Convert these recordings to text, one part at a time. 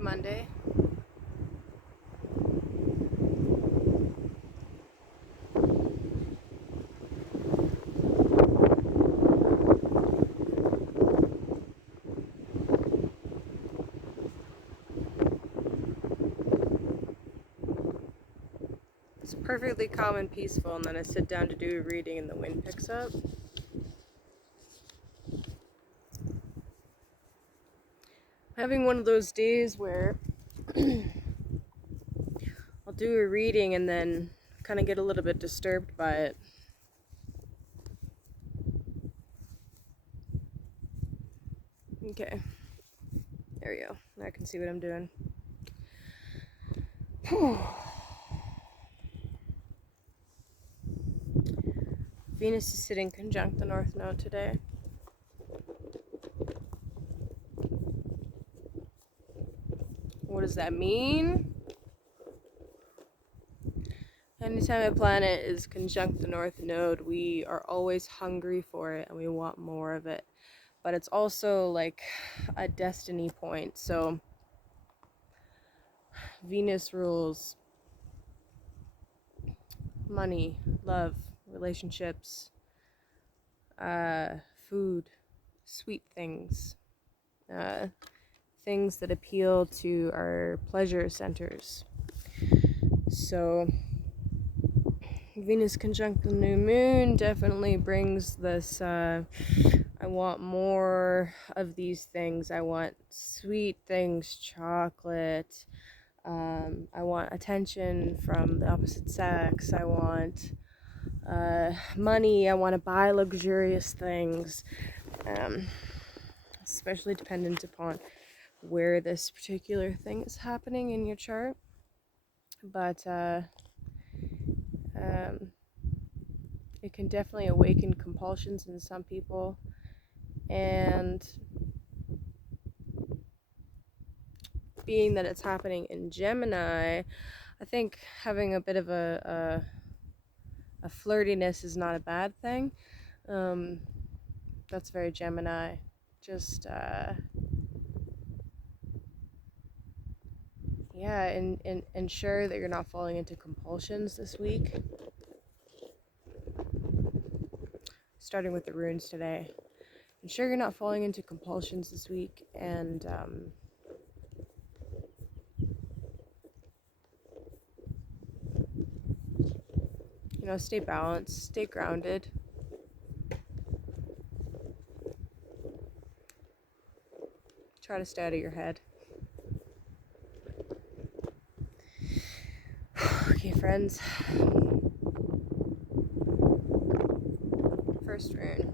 Monday. It's perfectly calm and peaceful, and then I sit down to do a reading and the wind picks up. Having one of those days where I'll do a reading and then kind of get a little bit disturbed by it. Okay. There we go. Now I can see what I'm doing. Venus is sitting conjunct the North Node today. What does that mean? Anytime a planet is conjunct the North Node, we are always hungry for it and we want more of it. But it's also like a destiny point. So Venus rules money, love, relationships, food, sweet things, things that appeal to our pleasure centers. So Venus conjunct the new moon definitely brings this, I want more of these things. I want sweet things, chocolate. I want attention from the opposite sex. I want money. I want to buy luxurious things, especially dependent upon where this particular thing is happening in your chart. But it can definitely awaken compulsions in some people, and being that it's happening in Gemini, I think having a bit of a flirtiness is not a bad thing. That's very Gemini. Just yeah, and ensure that you're not falling into compulsions this week. Starting with the runes today. Ensure you're not falling into compulsions this week, and stay balanced, stay grounded. Try to stay out of your head. Okay, friends. First rune.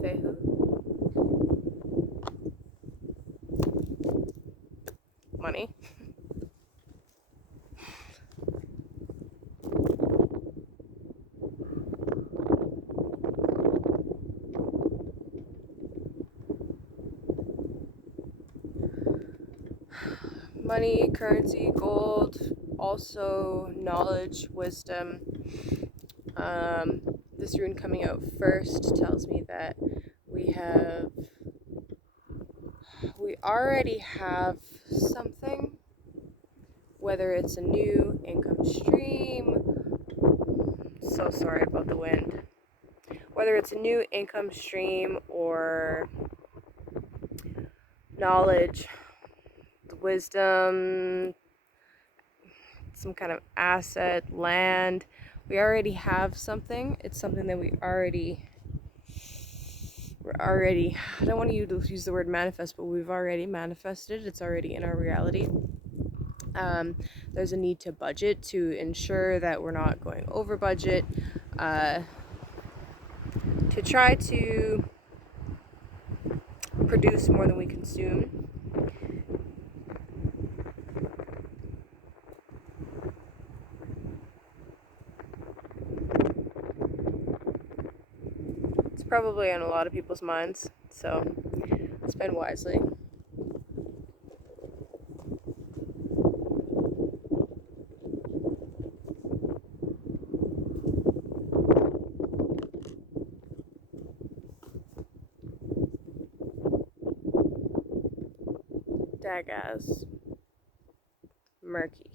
Fehu. Money. Money, currency, gold, also knowledge, wisdom. This rune coming out first tells me that we already have something, whether it's a new income stream. So sorry about the wind. Whether it's a new income stream or knowledge, wisdom, some kind of asset, land. We already have something. It's something that we're already, I don't want to use the word manifest, but we've already manifested. It's already in our reality. There's a need to budget to ensure that we're not going over budget, to try to produce more than we consume. It's probably on a lot of people's minds, so spend wisely. Dagaz, murky.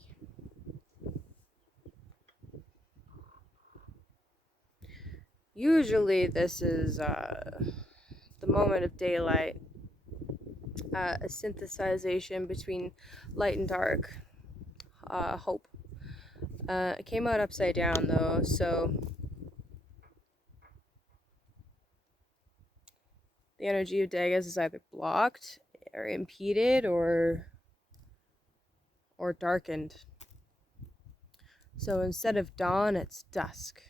Usually this is the moment of daylight, a synthesization between light and dark, hope. It came out upside down though, so the energy of Dagaz is either blocked or impeded or darkened. So instead of dawn, it's dusk.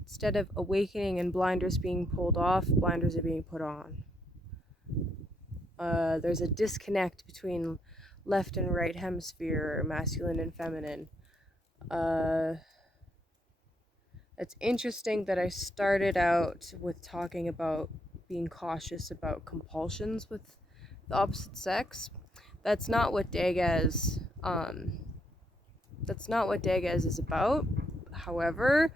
Instead of awakening and blinders being pulled off, blinders are being put on. There's a disconnect between left and right hemisphere, masculine and feminine. It's interesting that I started out with talking about being cautious about compulsions with the opposite sex. That's not what Dagaz is about. However,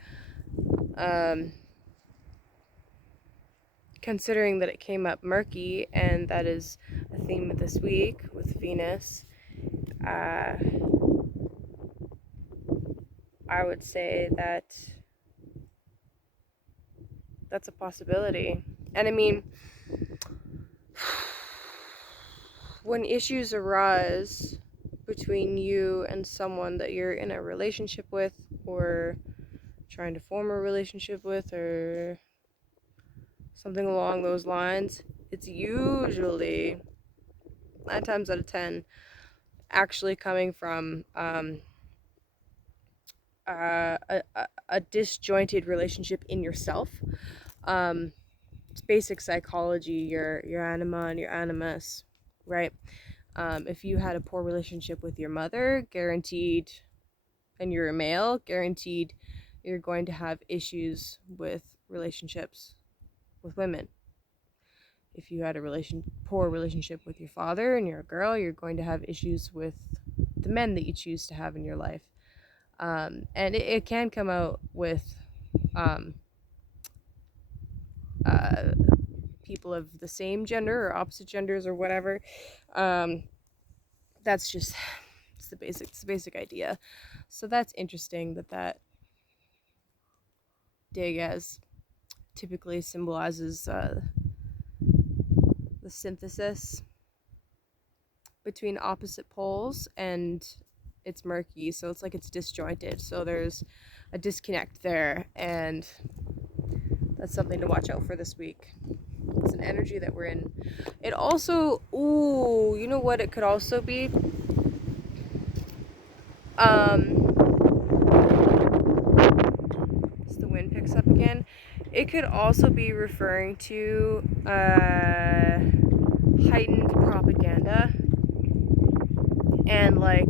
considering that it came up murky, and that is a theme of this week with Venus, I would say that that's a possibility. And I mean, when issues arise between you and someone that you're in a relationship with, or trying to form a relationship with, or something along those lines, it's usually 9 times out of 10 actually coming from a disjointed relationship in yourself. It's basic psychology, your anima and your animus, right? If you had a poor relationship with your mother, guaranteed, and you're a male, guaranteed you're going to have issues with relationships with women. If you had a poor relationship with your father and you're a girl, you're going to have issues with the men that you choose to have in your life. And it can come out with people of the same gender or opposite genders or whatever. That's just it's the basic idea. So that's interesting that Dagaz typically symbolizes the synthesis between opposite poles, and it's murky, so it's like it's disjointed, so there's a disconnect there, and that's something to watch out for this week. It's an energy that we're in. It also, you know what it could also be? As the wind picks up again, it could also be referring to heightened propaganda and like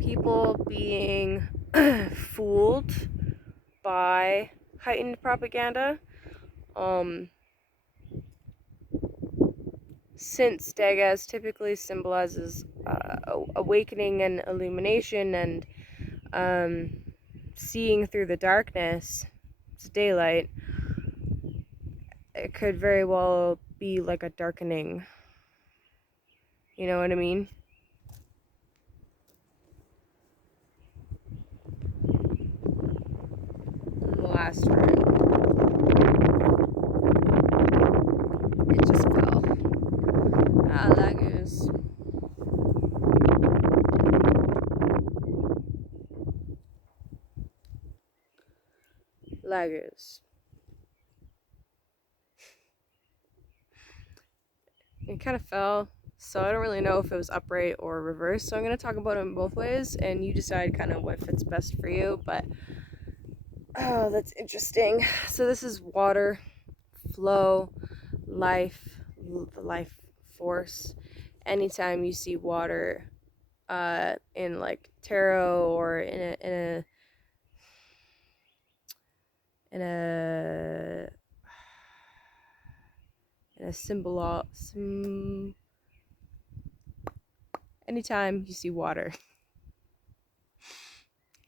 people being fooled by heightened propaganda. Since Dagaz typically symbolizes awakening and illumination and seeing through the darkness, it's daylight, it could very well be like a darkening. You know what I mean? And the last room. It just fell. Lagos. Lagos. It kind of fell, so I don't really know if it was upright or reversed, so I'm going to talk about it in both ways, and you decide kind of what fits best for you. But oh, that's interesting. So this is water, flow, life, the life force. Anytime you see water in like tarot or in a symbol, anytime you see water,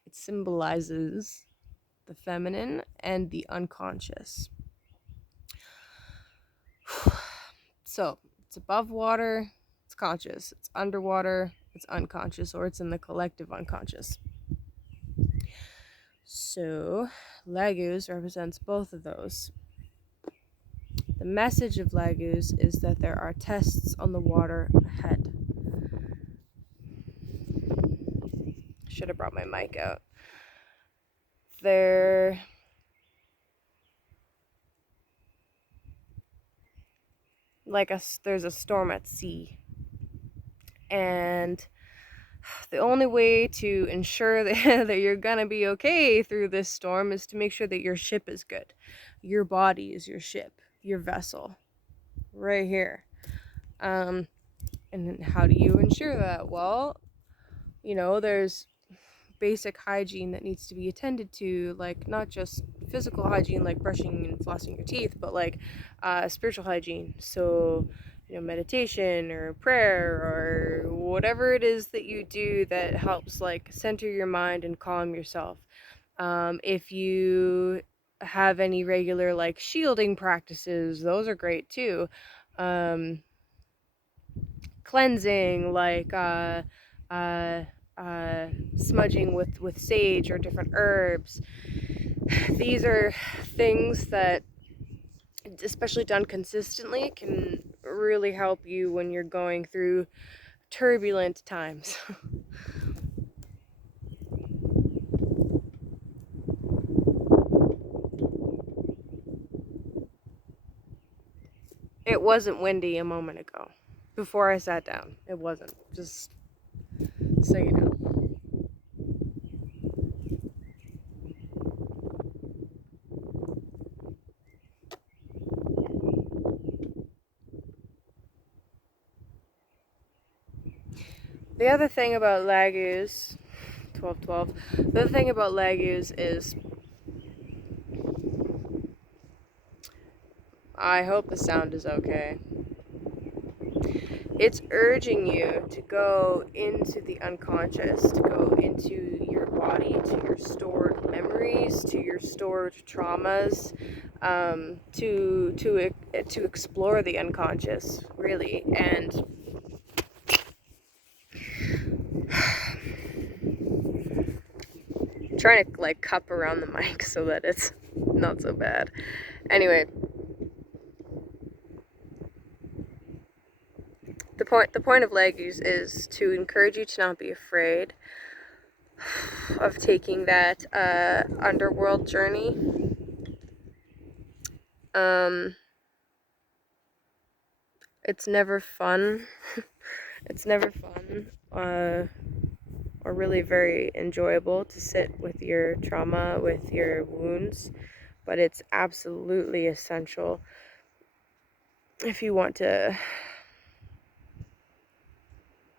it symbolizes the feminine and the unconscious. So It's above water, it's conscious. It's underwater, it's unconscious, or it's in the collective unconscious. So, Laguz represents both of those. The message of Laguz is that there are tests on the water ahead. Should have brought my mic out. There's a storm at sea, and the only way to ensure that you're gonna be okay through this storm is to make sure that your ship is good. Your body is your ship, your vessel, right here. And how do you ensure that? Well, there's basic hygiene that needs to be attended to, like not just physical hygiene like brushing and flossing your teeth, but like spiritual hygiene. So meditation or prayer or whatever it is that you do that helps like center your mind and calm yourself. If you have any regular like shielding practices, those are great too. Cleansing, like smudging with sage or different herbs. These are things that, especially done consistently, can really help you when you're going through turbulent times. It wasn't windy a moment ago. Before I sat down, it wasn't. Just so you know. The other thing about Laguz, 1212, the other thing about Laguz is, I hope the sound is okay. It's urging you to go into the unconscious, to go into your body, to your stored memories, to your stored traumas, to explore the unconscious, really. And trying to like cup around the mic so that it's not so bad. Anyway, the point of Laguz is to encourage you to not be afraid of taking that underworld journey. It's never fun. It's never fun or really very enjoyable to sit with your trauma, with your wounds, but it's absolutely essential if you want to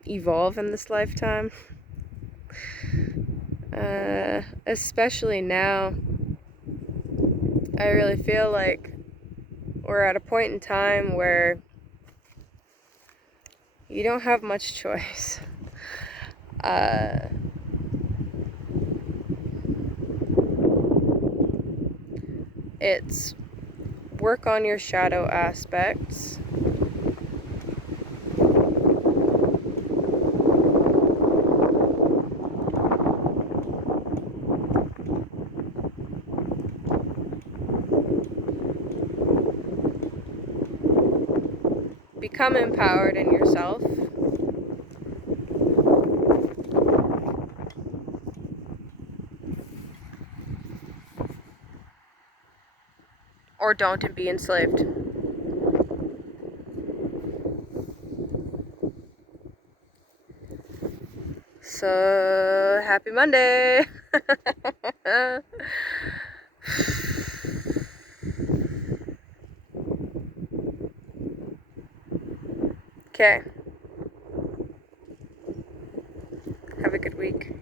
evolve in this lifetime. Especially now, I really feel like we're at a point in time where you don't have much choice. It's work on your shadow aspects. Become empowered in yourself. Or don't, and be enslaved. So, happy Monday! Okay. Have a good week.